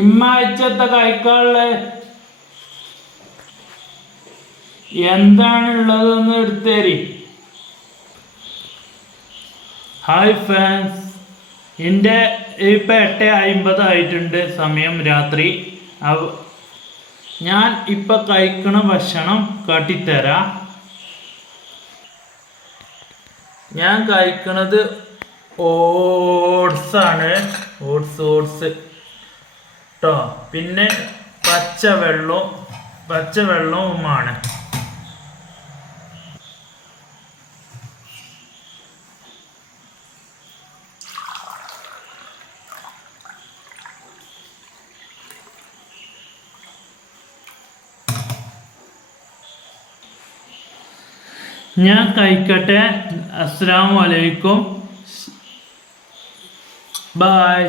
ഇമ്മാഴ്ചത്തെ കഴിക്കാനുള്ള എന്താണുള്ളതെന്ന് എടുത്തേരി. Hi fans, എൻ്റെ ഇപ്പം 8:50 ആയിട്ടുണ്ട്, സമയം രാത്രി. ഞാൻ ഇപ്പം കഴിക്കണ ഭക്ഷണം കാട്ടിത്തരാം. ഞാൻ കഴിക്കണത് ഓട്സാണ്. ഓട്സ് കേട്ടോ. പിന്നെ പച്ചവെള്ളവുമാണ്. ഞാൻ കഴിക്കട്ടെ. അസ്സലാമു അലൈക്കും, ബൈ.